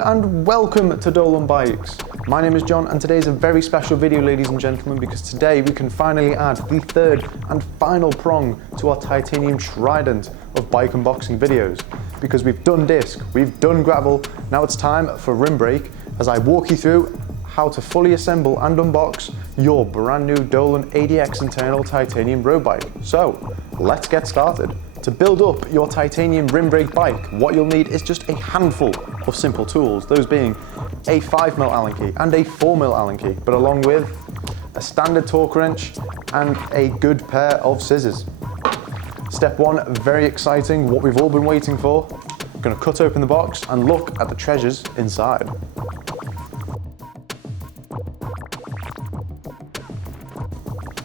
there and welcome to Dolan Bikes. My name is John and today is a very special video, ladies and gentlemen, because today we can finally add the third and final prong to our titanium trident of bike unboxing videos. Because we've done disc, we've done gravel, now it's time for rim brake as I walk you through how to fully assemble and unbox your brand new Dolan ADX internal titanium road bike. So let's get started. To build up your titanium rim brake bike, what you'll need is just a handful of simple tools, those being a 5mm Allen key and a 4mm Allen key, but along with a standard torque wrench and a good pair of scissors. Step one, very exciting, what we've all been waiting for. I'm going to cut open the box and look at the treasures inside.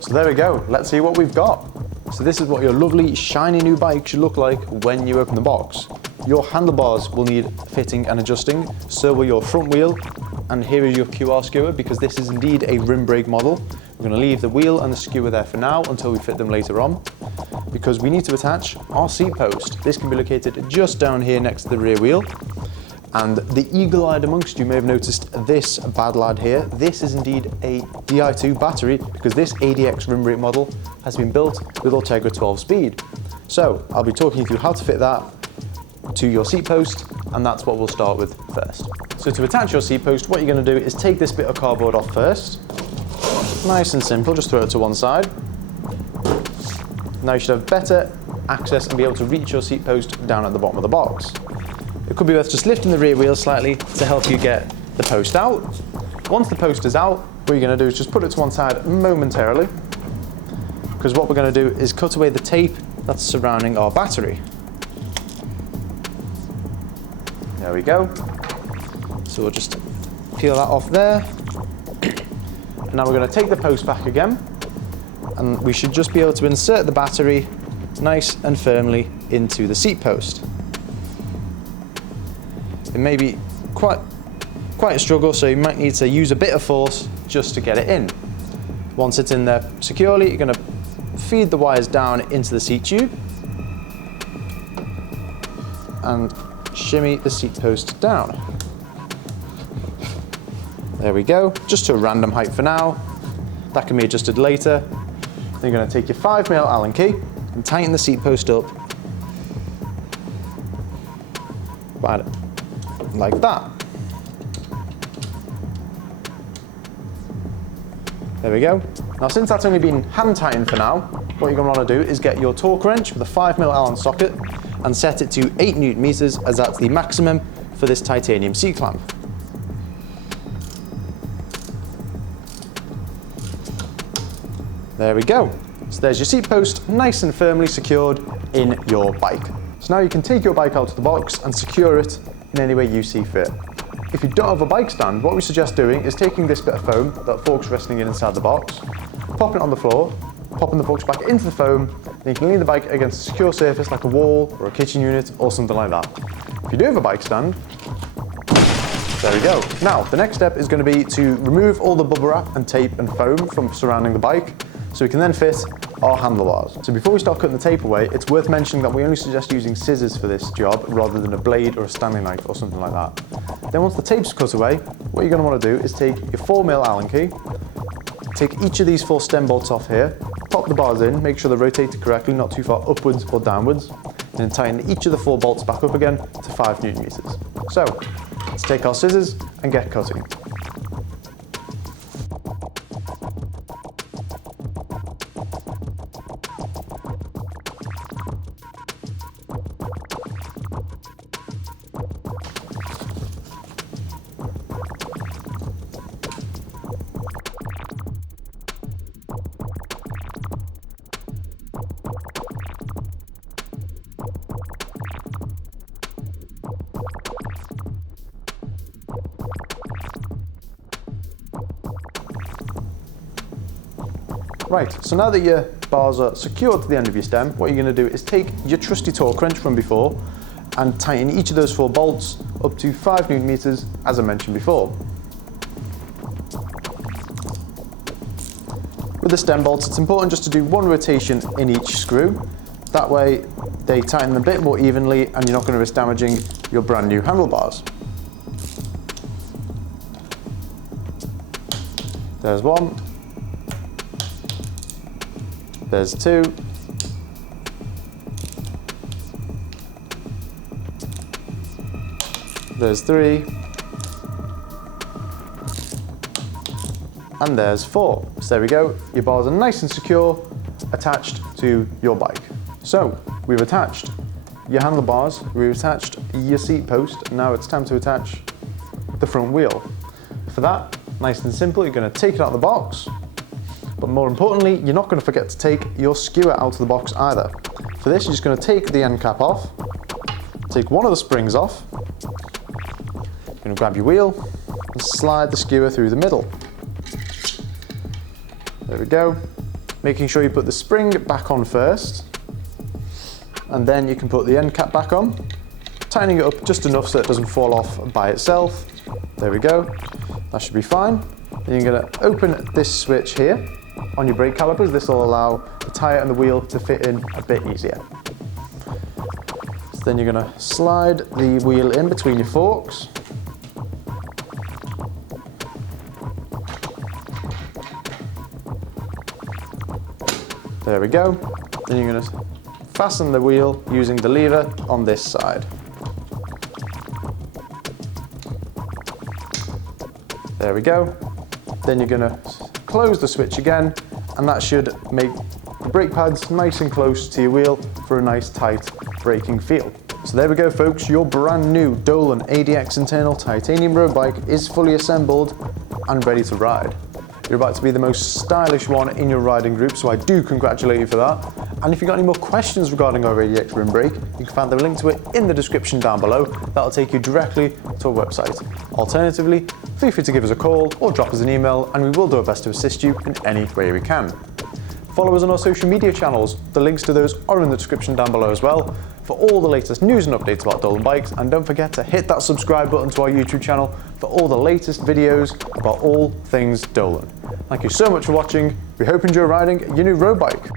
So there we go, let's see what we've got. So this is what your lovely shiny new bike should look like when you open the box. Your handlebars will need fitting and adjusting, so will your front wheel, and here is your QR skewer because this is indeed a rim brake model. We're going to leave the wheel and the skewer there for now until we fit them later on, because we need to attach our seat post. This can be located just down here next to the rear wheel. And the eagle-eyed amongst you may have noticed this bad lad here. This is indeed a Di2 battery because this ADX rim brake model has been built with Ultegra 12 speed. So I'll be talking you through how to fit that to your seat post, and that's what we'll start with first. So to attach your seat post, what you're going to do is take this bit of cardboard off first. Nice and simple, just throw it to one side. Now you should have better access and be able to reach your seat post down at the bottom of the box. It could be worth just lifting the rear wheel slightly to help you get the post out. Once the post is out, what you're going to do is just put it to one side momentarily, because what we're going to do is cut away the tape that's surrounding our battery. There we go. So we'll just peel that off there. And now we're going to take the post back again, and we should just be able to insert the battery nice and firmly into the seat post. It may be quite a struggle, so you might need to use a bit of force just to get it in. Once it's in there securely, you're going to feed the wires down into the seat tube and shimmy the seat post down. There we go, just to a random height for now. That can be adjusted later. Then you're going to take your 5mm Allen key and tighten the seat post up about like that. There we go. Now since that's only been hand tightened for now, what you're going to want to do is get your torque wrench with a 5mm Allen socket and set it to 8 Newton meters, as that's the maximum for this titanium seat clamp. There we go. So there's your seat post nice and firmly secured in your bike. So now you can take your bike out of the box and secure it in any way you see fit. If you don't have a bike stand, what we suggest doing is taking this bit of foam that fork's resting in inside the box, popping it on the floor, popping the forks back into the foam, then you can lean the bike against a secure surface like a wall or a kitchen unit or something like that. If you do have a bike stand, there we go. Now, the next step is going to be to remove all the bubble wrap and tape and foam from surrounding the bike, so we can then fit our handlebars. So before we start cutting the tape away, it's worth mentioning that we only suggest using scissors for this job rather than a blade or a Stanley knife or something like that. Then once the tape's cut away, what you're going to want to do is take your 4mm Allen key, take each of these 4 stem bolts off here, pop the bars in, make sure they're rotated correctly, not too far upwards or downwards, and then tighten each of the 4 bolts back up again to 5 Newton meters. So let's take our scissors and get cutting. Right, so now that your bars are secured to the end of your stem, what you're going to do is take your trusty torque wrench from before and tighten each of those 4 bolts up to 5 Newton meters, as I mentioned before. With the stem bolts, it's important just to do 1 rotation in each screw. That way they tighten a bit more evenly and you're not going to risk damaging your brand new handlebars. There's one. There's two. There's three. And there's four. So there we go. Your bars are nice and secure, attached to your bike. So we've attached your handlebars, we've attached your seat post. Now it's time to attach the front wheel. For that, nice and simple, you're going to take it out of the box. But more importantly, you're not going to forget to take your skewer out of the box either. For this, you're just going to take the end cap off, take one of the springs off, you're going to grab your wheel and slide the skewer through the middle. There we go. Making sure you put the spring back on first, and then you can put the end cap back on, tightening it up just enough so it doesn't fall off by itself. There we go. That should be fine. Then you're going to open this switch here on your brake calipers. This will allow the tyre and the wheel to fit in a bit easier. So then you're going to slide the wheel in between your forks. There we go. Then you're going to fasten the wheel using the lever on this side. There we go. Then you're going to close the switch again, and that should make the brake pads nice and close to your wheel for a nice tight braking feel. So there we go folks, your brand new Dolan ADX internal titanium road bike is fully assembled and ready to ride. You're about to be the most stylish one in your riding group, so I do congratulate you for that. And if you've got any more questions regarding our ADX-Rim brake, you can find the link to it in the description down below. That'll take you directly to our website. Alternatively, feel free to give us a call or drop us an email, and we will do our best to assist you in any way we can. Follow us on our social media channels. The links to those are in the description down below as well, for all the latest news and updates about Dolan bikes. And don't forget to hit that subscribe button to our YouTube channel for all the latest videos about all things Dolan. Thank you so much for watching. We hope you enjoy riding your new road bike.